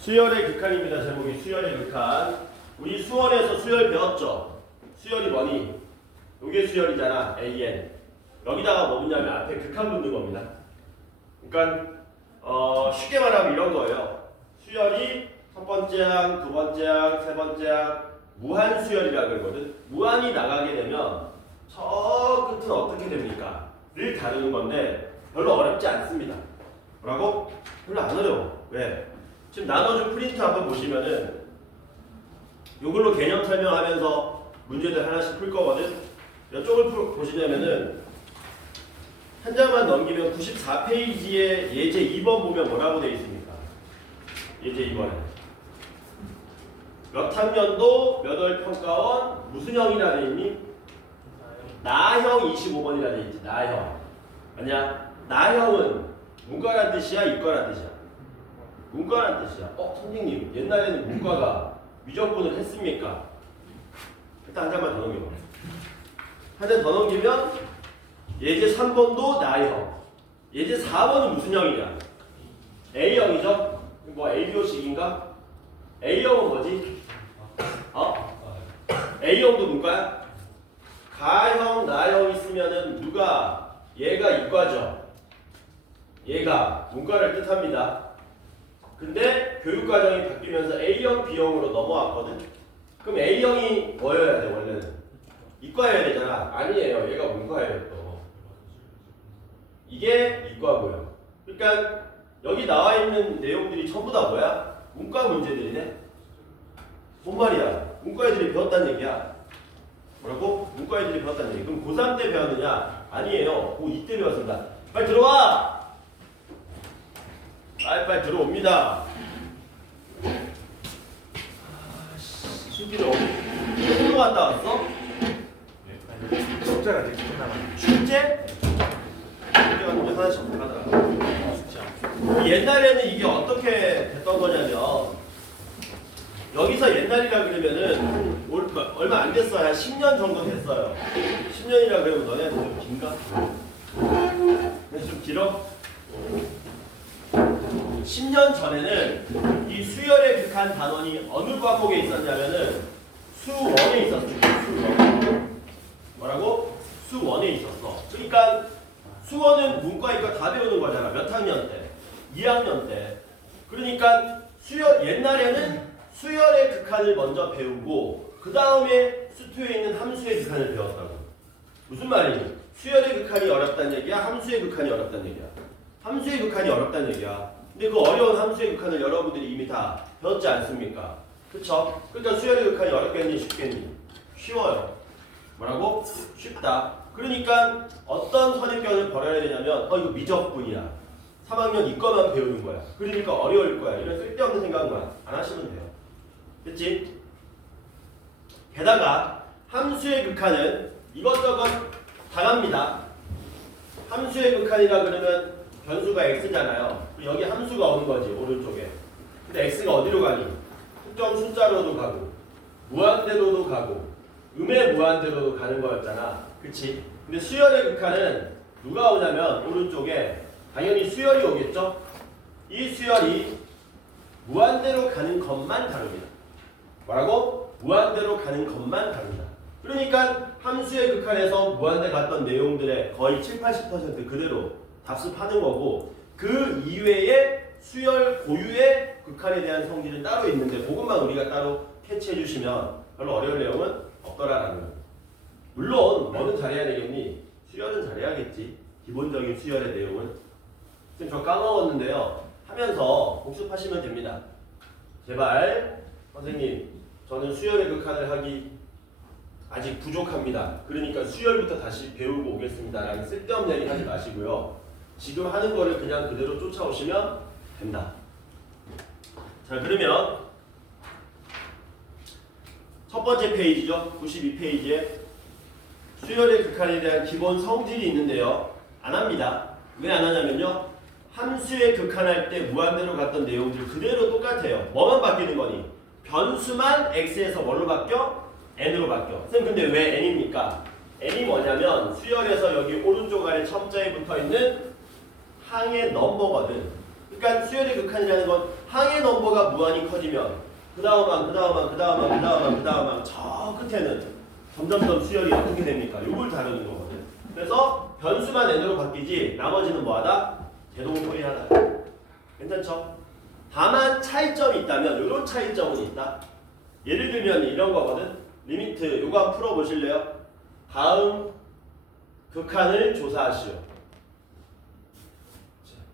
수열의 극한입니다. 제목이 수열의 극한. 우리 수원에서 수열 배웠죠? 수열이 뭐니? 요게 수열이잖아. AN. 여기다가 뭐 붙냐면 앞에 극한 붙는 겁니다. 그러니까 쉽게 말하면 이런 거예요. 수열이 첫 번째 항, 두 번째 항, 세 번째 항 무한 수열이라고 그러거든. 무한이 나가게 되면 저 끝은 어떻게 됩니까? 를 다루는 건데 별로 어렵지 않습니다. 뭐라고? 별로 안 어려워. 왜? 지금 나눠준 프린트 한번 보시면은 이걸로 개념 설명하면서 문제들 하나씩 풀 거거든. 이쪽을 보시냐면은 한 장만 넘기면 94페이지에 예제 2번 보면 뭐라고 되어 있습니까? 예제 2번에 몇 학년도 몇 월 평가원 무슨 형이라 되어 있니? 나형 25번이라 되어 있지. 나형. 아니야? 나형은 문과란 뜻이야? 이과란 뜻이야? 문과란 뜻이야. 선생님 옛날에는 문과가 위적분을 했습니까? 일단 한 장만 더 넘겨봐. 한 장 더 넘기면 예제 3번도 나형. 예제 4번은 무슨 형이냐? A형이죠? 뭐 ABO식인가? A형은 뭐지? A형도 문과야? 가형, 나형 있으면은 누가? 얘가 이과죠. 얘가 문과를 뜻합니다. 근데 교육과정이 바뀌면서 A형, B형으로 넘어왔거든. 그럼 A형이 뭐여야 돼 원래는? 이과여야 되잖아. 아니에요. 얘가 문과예요 또. 이게 이과고요. 그러니까 여기 나와 있는 내용들이 전부 다 뭐야? 문과 문제들이네. 뭔 말이야? 문과 애들이 배웠다는 얘기야. 뭐라고? 문과 애들이 배웠다는 얘기. 그럼 고3 때 배웠느냐? 아니에요. 고2 때 배웠습니다. 빨리 들어와! 빨리 들어옵니다. 수기를 어디로 갔다 왔어? 숙제가 되게 끝나가네. 축제? 축제가 문제 하나씩 하더라. 옛날에는 이게 어떻게 됐던 거냐면 여기서 옛날이라 그러면은 얼마 안 됐어요. 한 10년 정도 됐어요. 10년이라 그러면 너네한테 좀 긴가? 좀 길어? 10년 전에는 이 수열의 극한 단원이 어느 과목에 있었냐면은 수1에 있었어. 수1. 뭐라고? 수1에 있었어. 그러니까 수1은 문과 이과 다 배우는 거잖아. 몇 학년 때? 2학년 때. 그러니까 옛날에는 수열의 극한을 먼저 배우고 그 다음에 수투에 있는 함수의 극한을 배웠다고. 무슨 말이니? 수열의 극한이 어렵다는 얘기야? 함수의 극한이 어렵다는 얘기야? 함수의 극한이 어렵다는 얘기야. 근데 그 어려운 함수의 극한을 여러분들이 이미 다 배웠지 않습니까? 그쵸? 그러니까 수열의 극한이 어렵겠니? 쉽겠니? 쉬워요. 뭐라고? 쉽다. 그러니까 어떤 선입견을 버려야 되냐면 이거 미적분이야. 3학년 이과만 배우는 거야. 그러니까 어려울 거야. 이런 쓸데없는 생각만 안 하시면 돼요. 됐지? 게다가 함수의 극한은 이것저것 당합니다. 함수의 극한이라 그러면 변수가 x잖아요. 여기 함수가 오는 거지 오른쪽에. 근데 x가 어디로 가니? 특정 숫자로도 가고 무한대로도 가고 음의 무한대로도 가는 거였잖아. 그치? 근데 수열의 극한은 누가 오냐면 오른쪽에 당연히 수열이 오겠죠? 이 수열이 무한대로 가는 것만 다릅니다. 뭐라고? 무한대로 가는 것만 다릅니다. 그러니까 함수의 극한에서 무한대 갔던 내용들의 거의 7, 80% 그대로 답습하는 거고 그 이외에 수열 고유의 극한에 대한 성질은 따로 있는데 그것만 우리가 따로 캐치해 주시면 별로 어려운 내용은 없더라라는 거예요. 물론 뭐는 잘해야 되겠니? 수열은 잘해야겠지. 기본적인 수열의 내용은. 지금 저 까먹었는데요. 하면서 복습하시면 됩니다. 제발 선생님 저는 수열의 극한을 하기 아직 부족합니다. 그러니까 수열부터 다시 배우고 오겠습니다. 라는 쓸데없는 얘기 하지 마시고요. 지금 하는 거를 그냥 그대로 쫓아오시면 된다. 자 그러면 첫 번째 페이지죠. 92페이지에 수열의 극한에 대한 기본 성질이 있는데요. 안 합니다. 왜 안 하냐면요. 함수의 극한할 때 무한대로 갔던 내용들 그대로 똑같아요. 뭐만 바뀌는 거니? 변수만 x에서 뭘로 바뀌어? n으로 바뀌어. 선생님 근데 왜 n입니까? n이 뭐냐면 수열에서 여기 오른쪽 아래 첨자에 붙어있는 항의 넘버거든. 그러니까 수열의 극한이라는 건 항의 넘버가 무한히 커지면 그 다음만 저 끝에는 점점점 수열이 어떻게 됩니까? 요걸 다루는 거거든. 그래서 변수만 n으로 바뀌지 나머지는 뭐하다? 제동소이하다. 괜찮죠? 다만 차이점이 있다면 이런 차이점은 있다. 예를 들면 이런 거거든. 리미트 요거 한번 풀어보실래요? 다음 극한을 조사하시오.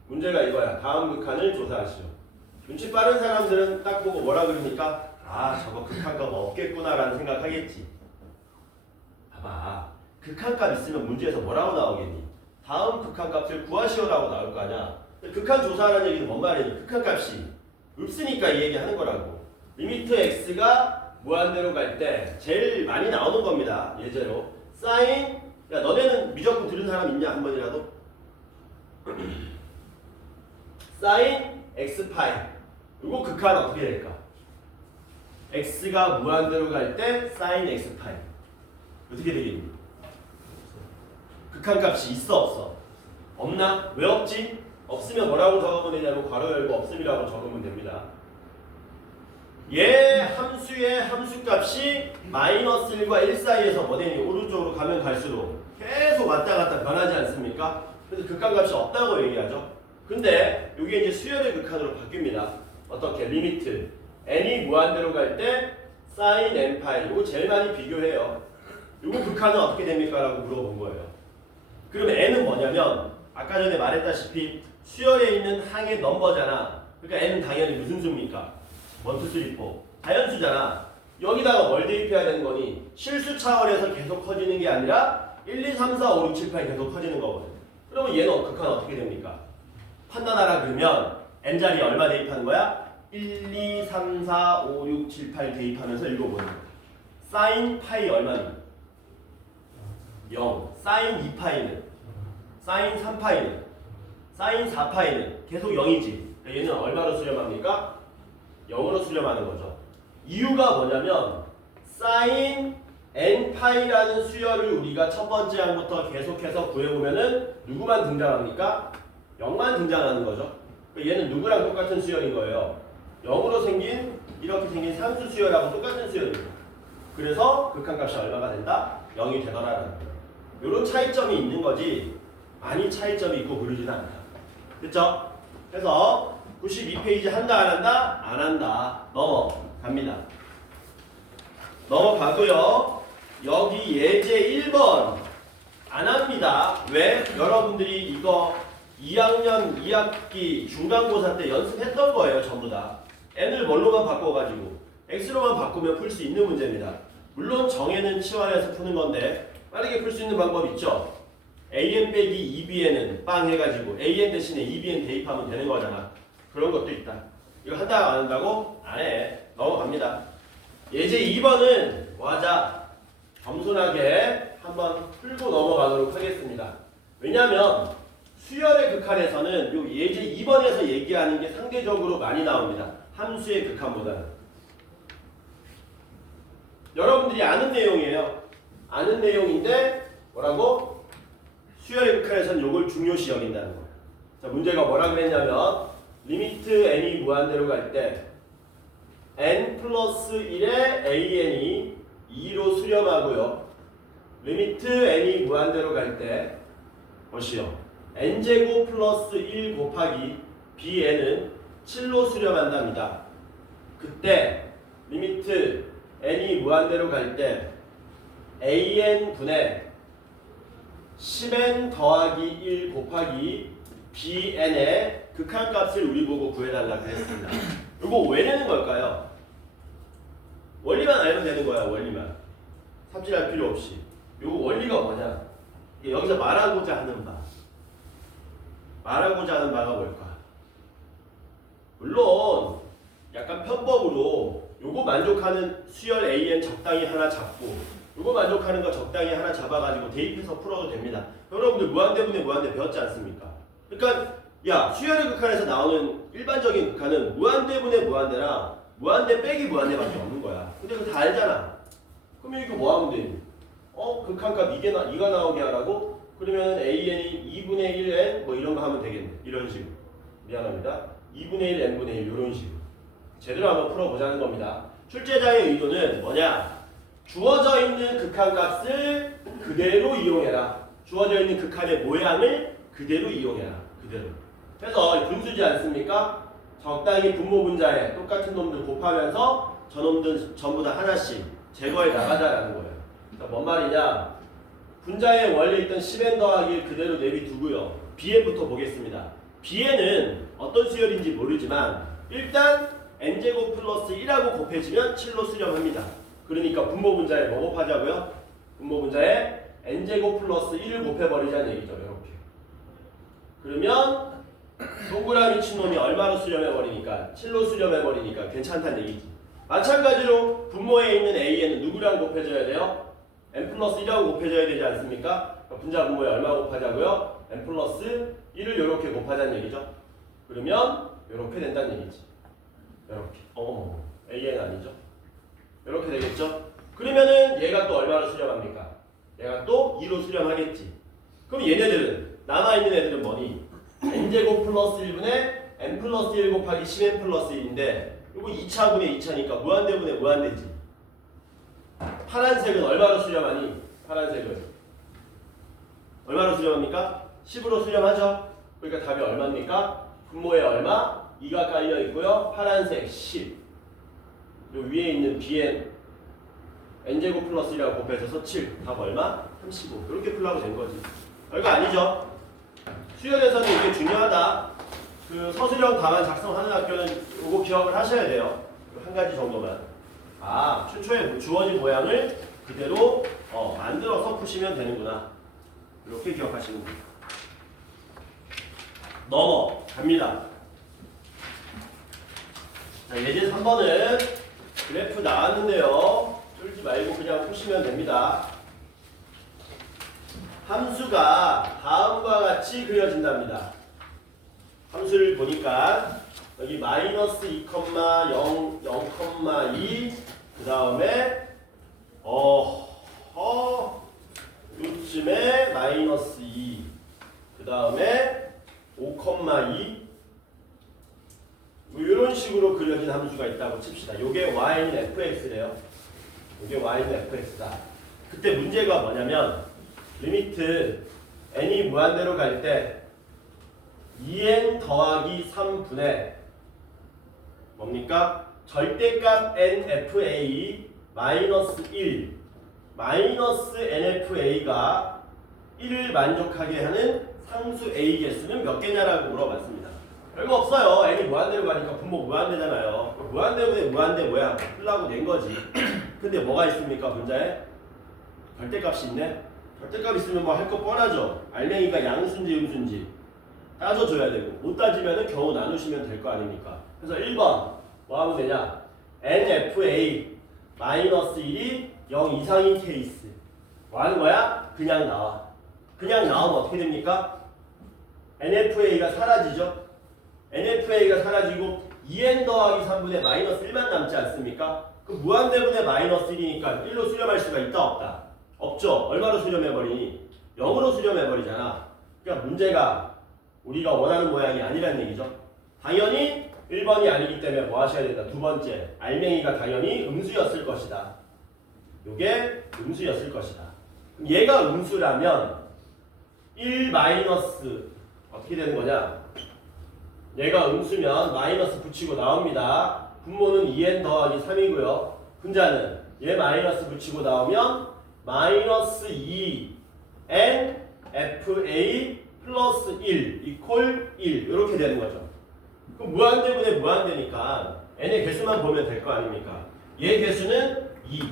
문제가 이거야. 다음 극한을 조사하시오. 눈치 빠른 사람들은 딱 보고 뭐라 그러니까 아 저거 극한값 없겠구나라는 생각하겠지. 봐봐. 극한값 있으면 문제에서 뭐라고 나오겠니? 다음 극한값을 구하시오라고 나올 거 아니야. 극한 조사하라는 얘기는 뭔 말이니? 극한값이 없으니까 이 얘기 하는 거라고. 리미트 x가 무한대로 갈 때 제일 많이 나오는 겁니다. 예제로 사인 야 너네는 미적분 들은 사람 있냐 한 번이라도? 사인 x파이 이거 극한 어떻게 될까? x가 무한대로 갈 때 사인 x파이 어떻게 되겠니? 극한값이 있어 없어? 없나? 왜 없지? 없으면 뭐라고 적으면 되냐면 괄호 열고 없음이라고 적으면 됩니다. 얘 함수의 함수값이 마이너스 1과 1 사이에서 뭐 되니? 오른쪽으로 가면 갈수록 계속 왔다 갔다 변하지 않습니까? 그래서 극한값이 없다고 얘기하죠. 근데 이게 이제 수열의 극한으로 바뀝니다. 어떻게? 리미트 n이 무한대로 갈 때 sin n파이 이거 제일 많이 비교해요. 이거 극한은 어떻게 됩니까? 라고 물어본 거예요. 그럼 n은 뭐냐면 아까 전에 말했다시피 수열에 있는 항의 넘버잖아. 그러니까 n은 당연히 무슨 수입니까? 1, 2, 3, 4 자연수잖아. 여기다가 뭘 대입해야 되는 거니? 실수 차원에서 계속 커지는 게 아니라 1, 2, 3, 4, 5, 6, 7, 8이 계속 커지는 거거든. 그러면 얘는 극한 어떻게 됩니까? 판단하라 그러면 n자리에 얼마 대입하는 거야? 1, 2, 3, 4, 5, 6, 7, 8 대입하면서 읽어보는 거야. 사인 파이 얼마니? 0. 사인 2파이는? 사인 3파이는? 사인 4파이는? 계속 0이지. 얘는 얼마로 수렴합니까? 0으로 수렴하는 거죠. 이유가 뭐냐면 사인 n파이라는 수열을 우리가 첫 번째 항부터 계속해서 구해보면은 누구만 등장합니까? 0만 등장하는 거죠. 얘는 누구랑 똑같은 수열인 거예요? 0으로 생긴 이렇게 생긴 상수 수열하고 똑같은 수열입니다. 그래서 극한값이 얼마가 된다? 0이 되더라라는 거예요. 이런 차이점이 있는 거지 많이 차이점이 있고 그러지는 않다. 됐죠? 그래서 92페이지 한다 안 한다? 안 한다. 넘어갑니다. 넘어가고요. 여기 예제 1번 안 합니다. 왜? 여러분들이 이거 2학년 2학기 중간고사 때 연습했던 거예요. 전부 다. n을 뭘로만 바꿔가지고 x로만 바꾸면 풀 수 있는 문제입니다. 물론 정에는 치환해서 푸는 건데 빠르게 풀 수 있는 방법 있죠. an 빼기 2bn은 빵 해가지고 an 대신에 2bn 대입하면 되는 거잖아. 그런 것도 있다. 이거 한다 안 한다고? 안 해. 넘어갑니다. 예제 2번은 와자 겸손하게 한번 풀고 넘어가도록 하겠습니다. 왜냐하면 수열의 극한에서는 요 예제 2번에서 얘기하는 게 상대적으로 많이 나옵니다. 함수의 극한보다는. 여러분들이 아는 내용이에요. 아는 내용인데 뭐라고? 수열의 극한에서는 요걸 중요시 여긴다는 거예요. 자, 문제가 뭐라 그랬냐면 리미트 n이 무한대로 갈 때 n 플러스 1에 an이 2로 수렴하고요. 리미트 n이 무한대로 갈 때 보시오. n제곱 플러스 1 곱하기 bn은 7로 수렴한답니다. 그때 리미트 n이 무한대로 갈 때 an분의 10n 더하기 1 곱하기 bn의 극한값을 우리 보고 구해달라고 했습니다. 이거 왜 내는 걸까요? 원리만 알면 되는 거야. 원리만. 삽질할 필요 없이. 이거 원리가 뭐냐? 여기서 말하고자 하는 바. 말하고자 하는 바가 뭘까? 물론 약간 편법으로 요거 만족하는 수열 AN 적당히 하나 잡고 요거 만족하는 거 적당히 하나 잡아가지고 대입해서 풀어도 됩니다. 여러분들 무한대분의 무한대 배웠지 않습니까? 그러니까 야 수열의 극한에서 나오는 일반적인 극한은 무한대분의 무한대랑 무한대 빼기 무한대밖에 없는 거야. 근데 그거 다 알잖아. 그러면 이거 뭐 하면 되니? 극한값 이가 나오게 하라고? 그러면 AN이 2분의 1N 뭐 이런 거 하면 되겠네. 이런 식으로. 미안합니다. 2분의 1, n분의 1 이런 식으로 제대로 한번 풀어보자는 겁니다. 출제자의 의도는 뭐냐? 주어져 있는 극한값을 그대로 이용해라. 주어져 있는 극한의 모양을 그대로 이용해라. 그대로. 그래서 분수지 않습니까? 적당히 분모 분자에 똑같은 놈들 곱하면서 저놈들 전부 다 하나씩 제거해 나가자라는 거예요. 그러니까 뭔 말이냐? 분자에 원래 있던 10n 더하기 그대로 내비두고요. bn부터 보겠습니다. bn은 어떤 수열인지 모르지만 일단 n제곱 플러스 1하고 곱해지면 7로 수렴합니다. 그러니까 분모 분자에 뭐 곱하자고요? 분모 분자에 n제곱 플러스 1을 곱해버리자는 얘기죠. 이렇게. 그러면 동그라미 친 놈이 얼마로 수렴해버리니까 7로 수렴해버리니까 괜찮다는 얘기지. 마찬가지로 분모에 있는 a는 누구랑 곱해져야 돼요? n 플러스 1하고 곱해져야 되지 않습니까? 분자 분모에 얼마 곱하자고요? n 플러스 1을 이렇게 곱하자는 얘기죠. 그러면 이렇게 된다는 얘기지. 이렇게. an 아니죠? 이렇게 되겠죠? 그러면은 얘가 또 얼마로 수렴합니까? 얘가 또 2로 수렴하겠지. 그럼 얘네들은 남아있는 애들은 뭐니? n제곱 플러스 1분의 n 플러스 1 곱하기 10n 플러스 1인데 이거 2차분의 2차니까 무한대분의 무한대지. 파란색은 얼마로 수렴하니? 파란색은 얼마로 수렴합니까? 10으로 수렴하죠? 그러니까 답이 얼마입니까? 분모에 얼마? 2가 깔려 있고요. 파란색 10. 그리고 위에 있는 bn n제곱 플러스 1하고 곱해져서 7. 답 얼마? 35. 이렇게 풀라고 된 거지. 별거 아니죠? 수열에서는 이게 중요하다. 그 서술형 답안 작성하는 학교는 이거 기억을 하셔야 돼요. 한 가지 정도만. 최초에 주어진 모양을 그대로 만들어서 푸시면 되는구나. 이렇게 기억하시면 됩니다. 넘어갑니다. 자, 예제 3번은 그래프 나왔는데요. 쫄지 말고 그냥 푸시면 됩니다. 함수가 다음과 같이 그려진답니다. 함수를 보니까 여기 마이너스 2, 0, 0,2 그 다음에 요쯤에 마이너스 2 그 다음에 5,2 이런 식으로 그려진 함수가 있다고 칩시다. 요게 y는 fx래요. 요게 y는 fx다. 그때 문제가 뭐냐면 리미트 n이 무한대로 갈 때 2n 더하기 3분의 뭡니까? 절대값 nfa 마이너스 1 마이너스 nfa가 1을 만족하게 하는 상수 a 개수는 몇 개냐라고 물어봤습니다. 별거 없어요. n이 무한대로 가니까 분모 무한대잖아요. 무한대분의 무한대 모양 쓰려고 낸 거지. 근데 뭐가 있습니까? 분자에? 절대값이 있네? 절대값 있으면 뭐 할 거 뻔하죠. 알맹이가 양수인지 음수인지 따져줘야 되고 못 따지면 겨우 나누시면 될 거 아닙니까? 그래서 1번 뭐 하면 되냐? nfa 마이너스 1이 0 이상인 케이스 뭐 하는 거야? 그냥 나와. 그냥 나오면 어떻게 됩니까? nfa가 사라지죠? nfa가 사라지고 2n 더하기 3분의 마이너스 1만 남지 않습니까? 그 무한대분의 마이너스 1이니까 1로 수렴할 수가 있다 없다? 없죠. 얼마로 수렴해버리니? 0으로 수렴해버리잖아. 그러니까 문제가 우리가 원하는 모양이 아니라는 얘기죠. 당연히 1번이 아니기 때문에 뭐 하셔야 된다. 두 번째, 알맹이가 당연히 음수였을 것이다. 요게 음수였을 것이다. 그럼 얘가 음수라면 1 마이너스 어떻게 되는 거냐? 얘가 음수면 마이너스 붙이고 나옵니다. 분모는 2n 더하기 3이고요. 분자는 얘 마이너스 붙이고 나오면 마이너스 2n fa 플러스 1 이퀄 1 이렇게 되는 거죠. 그럼 무한대분의 무한대니까 n의 개수만 보면 될 거 아닙니까? 얘 개수는 2,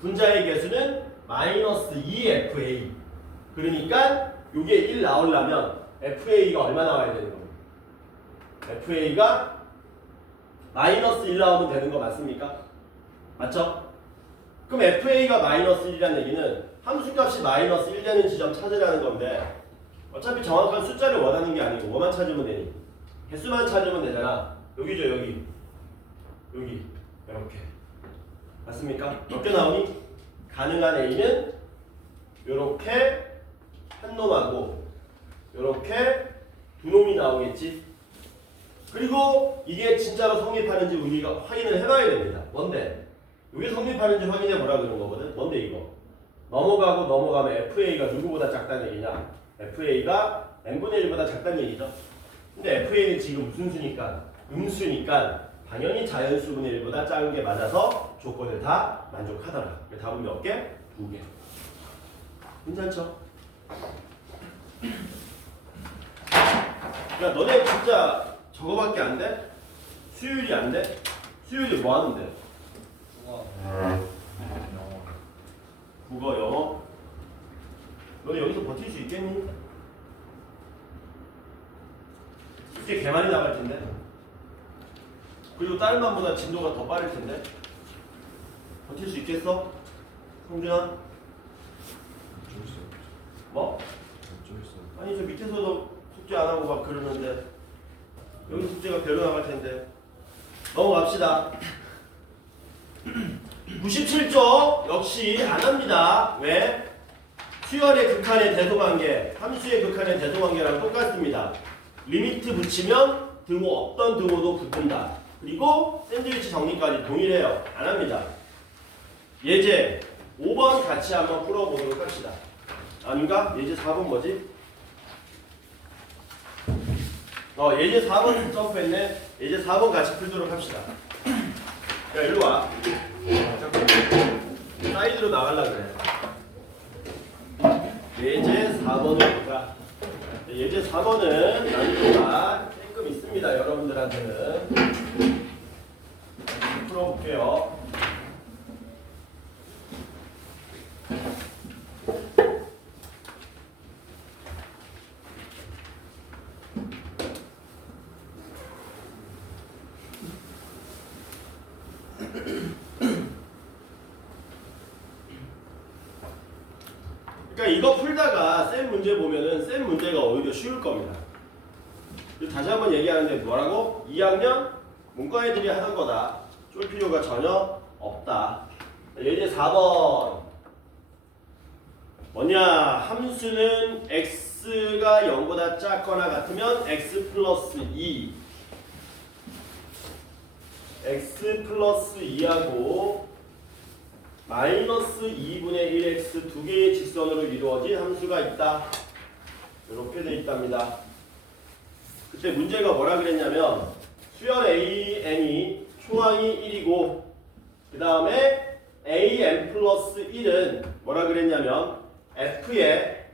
분자의 개수는 마이너스 2fa. 그러니까 이게 1 나오려면 fa가 얼마 나와야 되는 겁니까? fa가 마이너스 1 나오면 되는 거 맞습니까? 맞죠? 그럼 fa가 마이너스 1이라는 얘기는 함수값이 마이너스 1 되는 지점 찾으라는 건데 어차피 정확한 숫자를 원하는 게 아니고 뭐만 찾으면 되니? 개수만 찾으면 되잖아. 여기죠, 여기. 여기. 이렇게. 맞습니까? 몇 개 나오니? 가능한 a는 요렇게 한 놈하고 요렇게 두 놈이 나오겠지? 그리고 이게 진짜로 성립하는지 우리가 확인을 해봐야 됩니다. 뭔데? 이게 성립하는지 확인해 보라 그런 거거든. 뭔데 이거? 넘어가면 FA가 누구보다 작다는 얘기냐? FA가 n분의 1보다 작다는 얘기죠. 근데 FA는 지금 무슨 수니까? 음수니까 당연히 자연수분의 1보다 작은 게 맞아서 조건을 다 만족하더라. 답은 몇 개? 2개. 괜찮죠? 야, 너네 진짜 저거밖에 안 돼? 수율이 안 돼? 수율이 뭐 하는데? 국어, 영어? 너네 여기서 버틸 수 있겠니? 이게 개 많이 나갈 텐데. 그리고 다른 반보다 진도가 더 빠를 텐데. 버틸 수 있겠어? 성준아? 뭐? 아니 저 밑에서도 숙제 안 하고 막 그러는데 여기 숙제가 별로 나갈 텐데. 넘어갑시다. 97쪽 역시 안 합니다. 왜? 수열의 극한의 대소관계, 함수의 극한의 대소관계랑 똑같습니다. 리미트 붙이면 등호 어떤 등호도 붙는다. 그리고 샌드위치 정리까지 동일해요. 안 합니다. 예제 5번 같이 한번 풀어보도록 합시다. 아닌가? 예제 4번 뭐지? 예제 4번 점프했네. 예제 4번 같이 풀도록 합시다. 야, 일로 와. 사이드로 나가려 그래. 예제 4번을 볼까? 예제 4번은 난이도가 조금 있습니다. 여러분들한테는. 풀어볼게요. 그러니까 이거 풀다가 쌤 문제 보면은 쌤 문제가 오히려 쉬울 겁니다. 다시 한번 얘기하는데 뭐라고? 2학년 문과 애들이 하는 거다. 쫄 필요가 전혀 없다. 예제 4번 뭐냐? 함수는 x가 0보다 작거나 같으면 x 플러스 2 x 플러스 2하고 마이너스 2분의 1x 두 개의 직선으로 이루어진 함수가 있다. 이렇게 돼 있답니다. 그때 문제가 뭐라 그랬냐면 수열 AN이 초항이 1이고 그 다음에 AN 플러스 1은 뭐라 그랬냐면 F에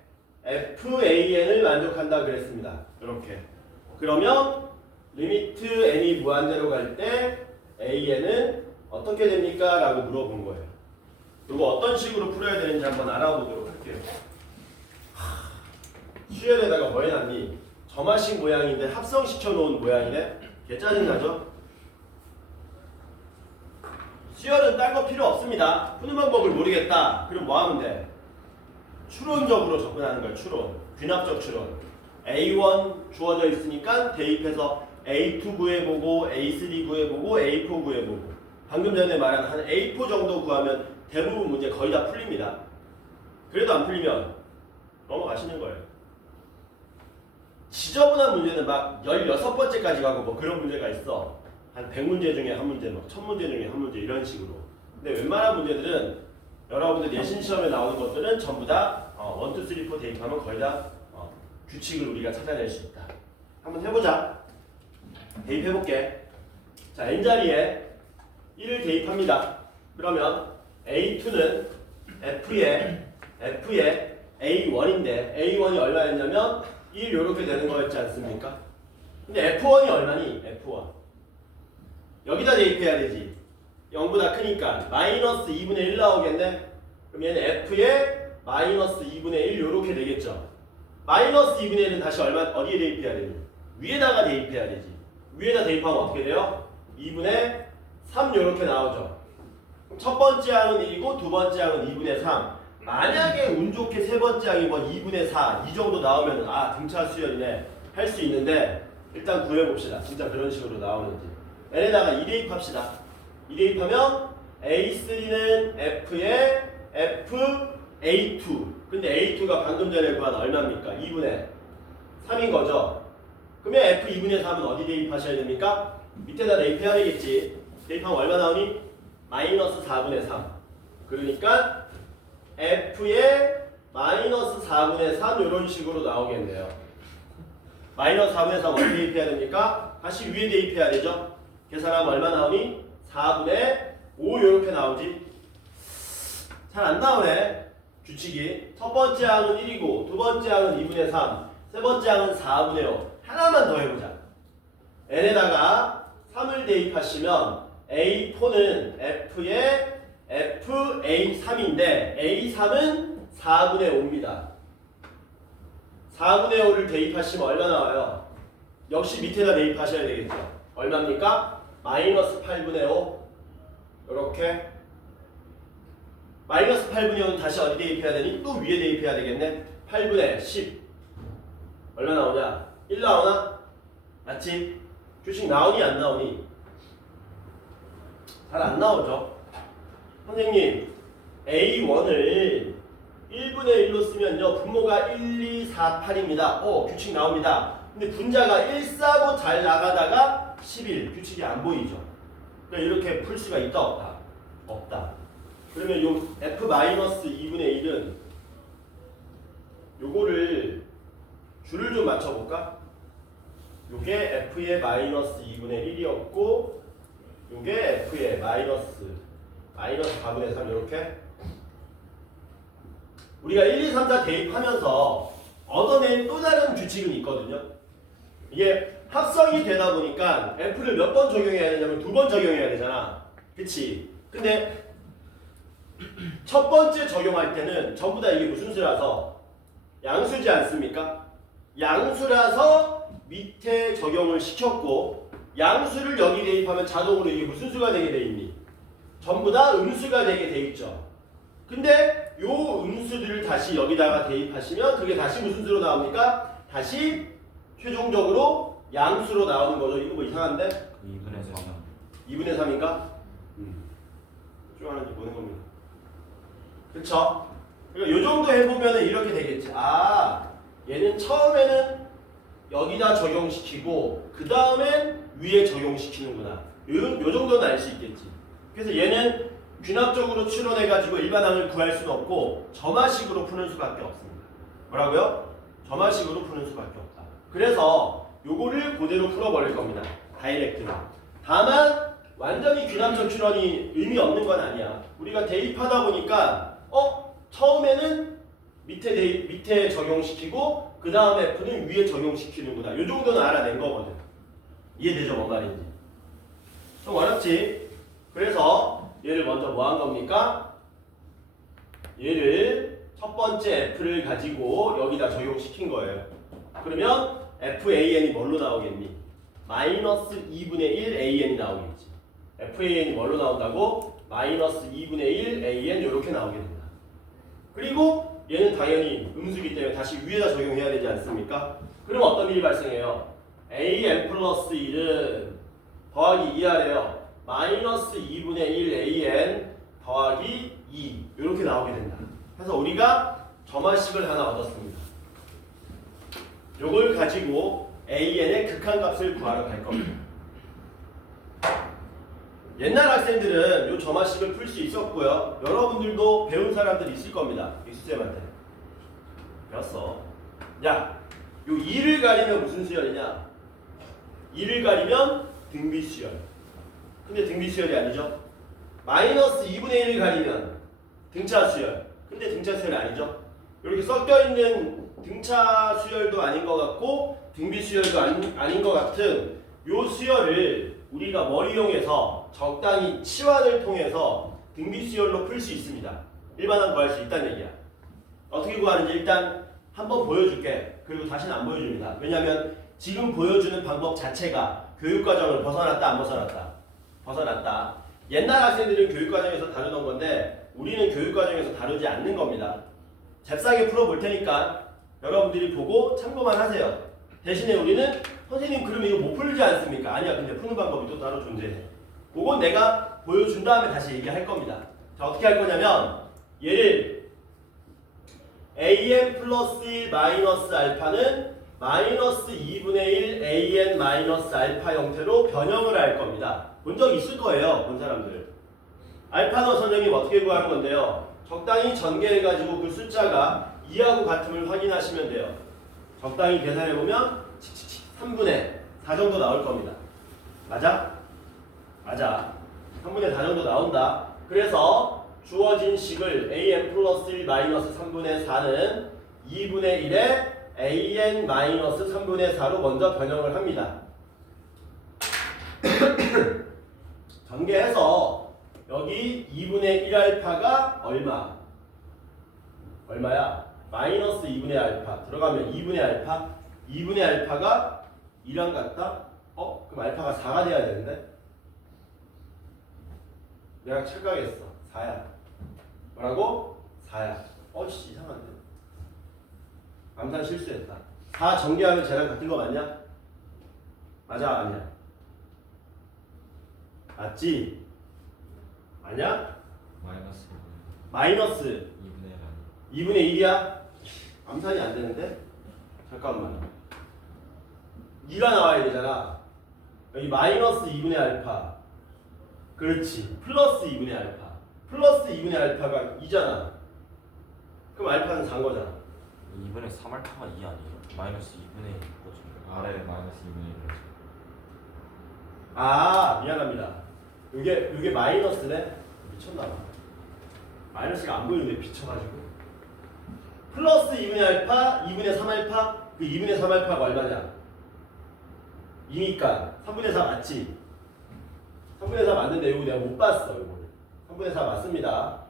FAN을 만족한다 그랬습니다. 이렇게. 그러면 리미트 N이 무한대로 갈 때 AN은 어떻게 됩니까? 라고 물어본 거예요. 이거 어떤 식으로 풀어야 되는지 한번 알아보도록 할게요. 수열에다가 뭐 해놨니? 점화식 모양인데 합성시켜 놓은 모양이네? 개 짜증나죠? 수열은 딴 거 필요 없습니다. 푸는 방법을 모르겠다. 그럼 뭐 하면 돼? 추론적으로 접근하는 거야. 추론. 귀납적 추론. A1 주어져 있으니까 대입해서 A2 구해보고 A3 구해보고 A4 구해보고 방금 전에 말한 한 A4 정도 구하면 대부분 문제 거의 다 풀립니다. 그래도 안 풀리면 넘어가시는 거예요. 지저분한 문제는 막 16번째까지 가고 뭐 그런 문제가 있어. 한 100문제 중에 한 문제, 막 1000문제 중에 한 문제 이런 식으로. 근데 웬만한 문제들은 여러분들 예신 시험에 나오는 것들은 전부 다 1, 2, 3, 4 대입하면 거의 다 규칙을 우리가 찾아낼 수 있다. 한번 해보자. 대입해볼게. 자, n자리에 1을 대입합니다. 그러면 A2는 F에 A1인데 A1이 얼마였냐면 1 이렇게 되는 거였지 않습니까? 근데 F1이 얼마니? F1 여기다 대입해야 되지. 0보다 크니까 마이너스 2분의 1 나오겠네? 그럼 얘는 F에 마이너스 2분의 1 이렇게 되겠죠. 마이너스 2분의 1은 다시 어디에 대입해야 되니? 위에다가 대입해야 되지. 위에다 대입하면 어떻게 돼요? 2분의 3 이렇게 나오죠. 첫 번째 항은 1이고 두 번째 항은 2분의 3. 만약에 운 좋게 세 번째 항이 뭐 2분의 4 이 정도 나오면 등차 수열이네 할 수 있는데 일단 구해봅시다. 진짜 그런 식으로 나오는지. n에다가 2 대입합시다. 2 대입하면 A3는 F에 FA2 근데 A2가 방금 전에 구한 얼마입니까? 2분의 3인 거죠. 그러면 F2분의 3은 어디 대입하셔야 됩니까? 밑에다 대입해야 되겠지. 대입하면 얼마 나오니? 마이너스 4분의 3. 그러니까 F의 마이너스 4분의 3 이런 식으로 나오겠네요. 마이너스 4분의 3 어디 대입해야 됩니까? 다시 위에 대입해야 되죠. 계산하면 얼마 나오니? 4분의 5 이렇게 나오지. 잘 안 나오네. 규칙이. 첫 번째 항은 1이고 두 번째 항은 2분의 3, 세 번째 항은 4분의 5. 하나만 더 해보자. n에다가 3을 대입하시면 A4는 F의 FA3인데 A3은 4분의 5입니다. 4분의 5를 대입하시면 얼마 나와요? 역시 밑에다 대입하셔야 되겠죠. 얼마입니까? 마이너스 8분의 5. 이렇게 마이너스 8분의 5는 다시 어디 대입해야 되니? 또 위에 대입해야 되겠네. 8분의 10 얼마 나오냐? 1 나오나? 맞지? 규칙 나오니 안 나오니? 잘 안 나오죠. 선생님 A1을 1분의 1로 쓰면요 분모가 1, 2, 4, 8입니다. 규칙 나옵니다. 근데 분자가 1, 4, 5 잘 나가다가 11 규칙이 안 보이죠. 그러니까 이렇게 풀 수가 있다 없다? 없다. 그러면 요 F-2분의 1은 요거를 줄을 좀 맞춰볼까? 요게 F의 마이너스 2분의 1이었고 요게 F의 마이너스 4분의 3 이렇게 우리가 1, 2, 3, 4 대입하면서 얻어낸 또 다른 규칙은 있거든요. 이게 합성이 되다 보니까 F를 몇 번 적용해야 되냐면 2번 적용해야 되잖아. 그치? 근데 첫 번째 적용할 때는 전부 다 이게 무슨 수라서 양수지 않습니까? 양수라서 밑에 적용을 시켰고 양수를 여기 대입하면 자동으로 이게 무슨 수가 되게 돼 있니? 전부 다 음수가 되게 돼 있죠. 근데 요 음수들을 다시 여기다가 대입하시면 그게 다시 무슨 수로 나옵니까? 다시 최종적으로 양수로 나오는 거죠. 이거 뭐 이상한데? 2분의 3. 2분의 3인가? 쭉 하는지 보는 겁니다. 그쵸? 그러니까 요 정도 해보면 이렇게 되겠지. 얘는 처음에는 여기다 적용시키고 그 다음엔 위에 적용시키는구나. 요 정도는 알 수 있겠지. 그래서 얘는 귀납적으로 추론해가지고 일반항을 구할 수는 없고 점화식으로 푸는 수밖에 없습니다. 뭐라고요? 점화식으로 푸는 수밖에 없다. 그래서 요거를 그대로 풀어버릴 겁니다. 다이렉트로. 다만 완전히 귀납적 추론이 의미 없는 건 아니야. 우리가 대입하다 보니까 처음에는 밑에 적용시키고 그 다음에 F는 위에 적용시키는구나. 요 정도는 알아낸 거거든. 이해되죠? 뭔 말인지. 좀 어렵지? 그래서 얘를 먼저 뭐 한 겁니까? 얘를 첫 번째 F를 가지고 여기다 적용시킨 거예요. 그러면 FAN이 뭘로 나오겠니? 마이너스 2분의 1 AN이 나오겠지. FAN이 뭘로 나온다고? 마이너스 2분의 1 AN 이렇게 나오게 된다. 그리고 얘는 당연히 음수기 때문에 다시 위에다 적용해야 되지 않습니까? 그럼 어떤 일이 발생해요? AN 플러스 1은 더하기 2하래요. 마이너스 2분의 1 AN 더하기 2 이렇게 나오게 된다. 그래서 우리가 점화식을 하나 얻었습니다. 요걸 가지고 AN의 극한값을 구하러 갈 겁니다. 옛날 학생들은 요 점화식을 풀 수 있었고요. 여러분들도 배운 사람들이 있을 겁니다. 엑스쌤한테 배웠어. 야, 요 2를 가리면 무슨 수열이냐? 2를 가리면 등비수열. 근데 등비수열이 아니죠. 마이너스 2분의 1을 가리면 등차수열. 근데 등차수열이 아니죠. 이렇게 섞여있는 등차수열도 아닌 것 같고 등비수열도 아닌 것 같은 요 수열을 우리가 뭘 이용해서 적당히 치환을 통해서 등비수열로 풀 수 있습니다. 일반항 구할 수 있다는 얘기야. 어떻게 구하는지 일단 한번 보여줄게. 그리고 다시는 안 보여줍니다. 왜냐하면 지금 보여주는 방법 자체가 교육과정을 벗어났다 안 벗어났다? 벗어났다. 옛날 학생들은 교육과정에서 다루던 건데 우리는 교육과정에서 다루지 않는 겁니다. 잽싸게 풀어볼 테니까 여러분들이 보고 참고만 하세요. 대신에 우리는 선생님 그러면 이거 못 풀지 않습니까? 아니야. 근데 푸는 방법이 또 따로 존재해. 그건 내가 보여준 다음에 다시 얘기할 겁니다. 자, 어떻게 할 거냐면 얘를 AN 플러스 1 마이너스 알파는 마이너스 2분의 1 an 마이너스 알파 형태로 변형을 할 겁니다. 본 적 있을 거예요, 본 사람들. 알파너 선생님 어떻게 구하는 건데요? 적당히 전개해가지고 그 숫자가 2하고 같음을 확인하시면 돼요. 적당히 계산해보면 3분의 4 정도 나올 겁니다. 맞아? 맞아. 3분의 4 정도 나온다. 그래서 주어진 식을 an 플러스 1 마이너스 3분의 4는 2분의 1에 an 마이너스 3분의 4로 먼저 변형을 합니다. 전개해서 여기 2분의 1 알파가 얼마? 얼마야? 마이너스 2분의 알파 들어가면 2분의 알파? 2분의 알파가 2랑 같다? 그럼 알파가 4가 돼야 되는데? 내가 착각했어. 4야. 뭐라고? 4야. 씨 이상한데. 암산 실수했다. 4 전개하면 쟤랑 같은 거 맞냐? 맞아 아니야? 맞지? 아니야? 마이너스 마이너스 2분의 2분의 1이야? 암산이 안 되는데? 잠깐만. 2가 나와야 되잖아. 여기 마이너스 2분의 알파. 그렇지. 플러스 2분의 알파. 플러스 2분의 알파가 2잖아. 그럼 알파는 4인 거잖아. 2분의 3알파가 2 아니에요? 마이너스 2분의 1거죠. 아래 마이너스 2분의 1. 아 미안합니다. 요게 마이너스네? 미쳤나봐. 마이너스가 안 보이는데 비쳐가지고. 플러스 2분의 알파, 2분의 3알파. 그 2분의 3알파가 얼마냐? 2니까 3분의 4 맞지? 3분의 4 맞는데 이거 내가 못 봤어. 이거 3분의 4 맞습니다.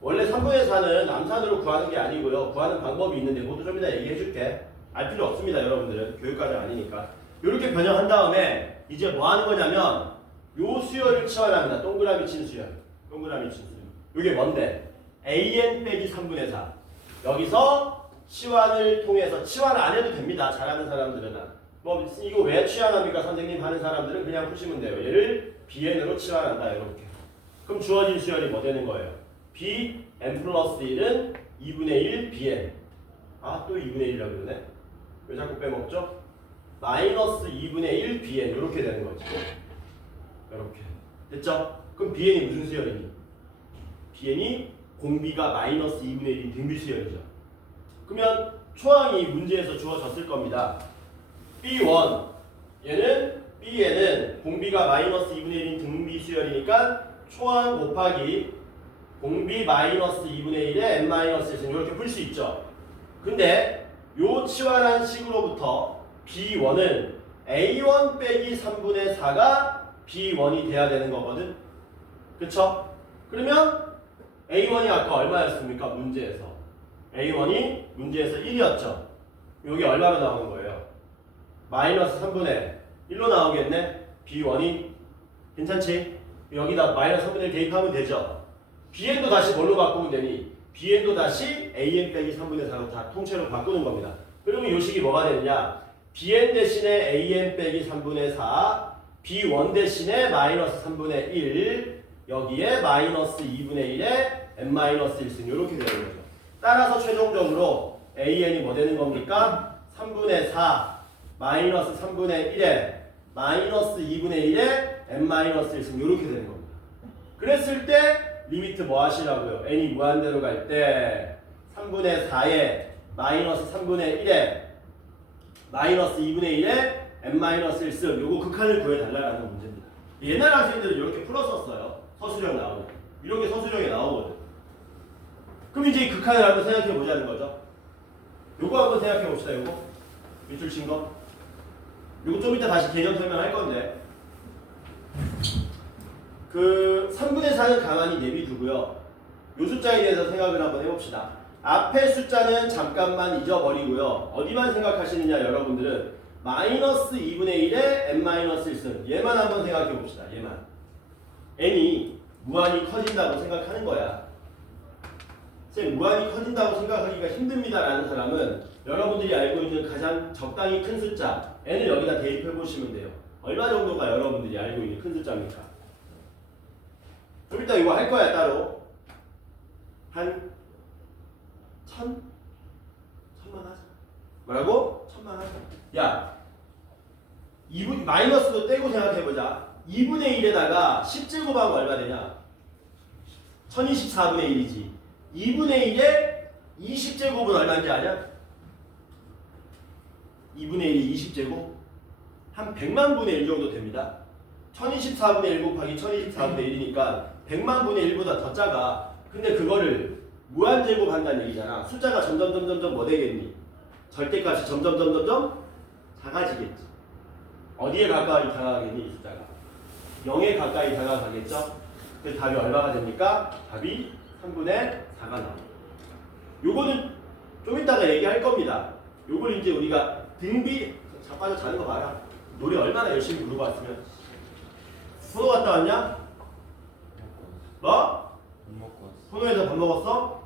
원래 3분의 4는 암산으로 구하는 게 아니고요. 구하는 방법이 있는데 그것도 좀 이따 얘기해 줄게. 알 필요 없습니다. 여러분들은 교육과정 아니니까. 이렇게 변형한 다음에 이제 뭐 하는 거냐면 요 수열을 치환합니다. 동그라미 친 수열. 동그라미 친 수열. 이게 뭔데? an 빼기 3분의 4. 여기서 치환을 통해서 치환 안 해도 됩니다. 잘하는 사람들은. 뭐 이거 왜 치환합니까? 선생님 하는 사람들은 그냥 푸시면 돼요. 얘를 bn으로 치환한다. 이렇게. 그럼 주어진 수열이 뭐 되는 거예요? b n 플러스 1은 2분의 1 bn. 또 2분의 1이라고 그러네. 왜 자꾸 빼먹죠? 마이너스 2분의 1 bn 이렇게 되는 거지. 이렇게 됐죠? 그럼 bn이 무슨 수열이니? bn이 공비가 마이너스 2분의 1인 등비 수열이죠. 그러면 초항이 문제에서 주어졌을 겁니다. b1 얘는 bn은 공비가 마이너스 2분의 1인 등비 수열이니까 초항 곱하기 공비 마이너스 2분의 1에 n 마이너스 1 이렇게 풀 수 있죠. 근데 요 치환한 식으로부터 b1은 a1 빼기 3분의 4가 b1이 돼야 되는 거거든. 그쵸? 그러면 a1이 아까 얼마였습니까? 문제에서 a1이 문제에서 1이었죠. 여기 얼마로 나오는 거예요? 마이너스 3분의 1로 나오겠네. b1이 괜찮지? 여기다 마이너스 3분의 1 대입하면 되죠. bn도 다시 뭘로 바꾸면 되니? bn도 다시 an 빼기 3분의 4로 다 통째로 바꾸는 겁니다. 그러면 이 식이 뭐가 되느냐? bn 대신에 an 빼기 3분의 4, b1 대신에 마이너스 3분의 1, 여기에 마이너스 2분의 1에 n 마이너스 1승 이렇게 되는 거죠. 따라서 최종적으로 an이 뭐 되는 겁니까? 3분의 4 마이너스 3분의 1에 마이너스 2분의 1에 n 마이너스 1승 이렇게 되는 겁니다. 그랬을 때 리미트 뭐 하시라고요? n이 무한대로 갈 때 3분의 4에 마이너스 3분의 1에 마이너스 2분의 1에 n 마이너스 1승 요거 극한을 구해달라는 문제입니다. 옛날 학생들은 이렇게 풀었었어요. 서술형 나오는. 이런 게 서술형에 나오거든. 그럼 이제 이 극한을 한번 생각해 보자는 거죠. 요거 한번 생각해 봅시다. 요거 밑줄 친 거. 요거 좀 이따 다시 개념 설명할 건데 그 3분의 4는 가만히 내비두고요. 요 숫자에 대해서 생각을 한번 해봅시다. 앞에 숫자는 잠깐만 잊어버리고요. 어디만 생각하시느냐 여러분들은 마이너스 2분의 1에 n-1승 얘만 한번 생각해 봅시다. 얘만. n이 무한히 커진다고 생각하는 거야. 쌤 무한히 커진다고 생각하기가 힘듭니다 라는 사람은 여러분들이 알고 있는 가장 적당히 큰 숫자 n을 여기다 대입해 보시면 돼요. 얼마 정도가 여러분들이 알고 있는 큰 숫자입니까? 좀 이따 이거 할 거야 따로. 한 1000? 1000만 하자. 뭐라고? 1000만 하자. 야, 2분 마이너스도 떼고 생각해보자. 2분의 1에다가 10제곱하면 얼마 되냐? 1024분의 1이지. 2분의 1에 20제곱은 얼마인지 아냐? 2분의 1이 20제곱? 한 100만 분의 1 정도 됩니다. 1024분의 1 곱하기 1024분의 1이니까 100만 분의 1보다 더 작아. 근데 그거를 무한제곱 한다는 얘기잖아. 숫자가 점점 뭐 되겠니? 절대값이 점점 작아지겠지. 어디에 가까이 다가가겠니? 이 숫자가 0에 가까이 다가가겠죠. 그래서 답이 얼마가 됩니까? 답이 3분의 4가 나옵니다. 요거는 좀 이따가 얘기할 겁니다. 요걸 이제 우리가 등비 자빠져 자는 거 봐라. 노래 얼마나 열심히 부르고 왔으면. 손호 갔다 왔냐? 뭐? 못 먹고 왔어. 손호에서 밥 먹었어?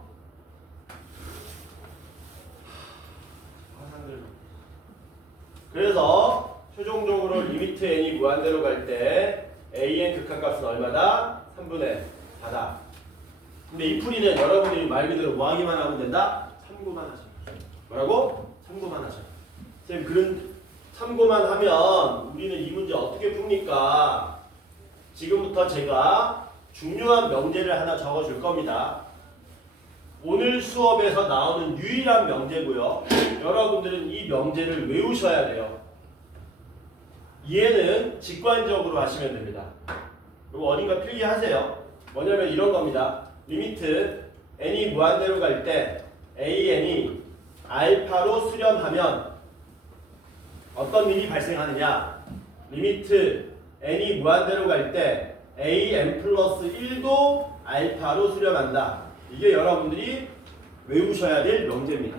그래서 최종적으로 리미트 n이 무한대로 갈 때 an 극한값은 얼마다? 3분의 4다. 근데 이 풀이는 여러분들이 말 그대로 뭐 하기만 하면 된다? 참고만 하셔. 뭐라고? 참고만 하셔. 선생님 그런 참고만 하면 우리는 이 문제 어떻게 풉니까? 지금부터 제가 중요한 명제를 하나 적어줄 겁니다. 오늘 수업에서 나오는 유일한 명제고요. 여러분들은 이 명제를 외우셔야 돼요. 이해는 직관적으로 하시면 됩니다. 이거 어딘가 필기하세요. 뭐냐면 이런 겁니다. 리미트 n이 무한대로 갈 때 an이 알파로 수렴하면 어떤 일이 발생하느냐. 리미트 n이 무한대로 갈 때 an 플러스 1도 알파로 수렴한다. 이게 여러분들이 외우셔야 될 명제입니다.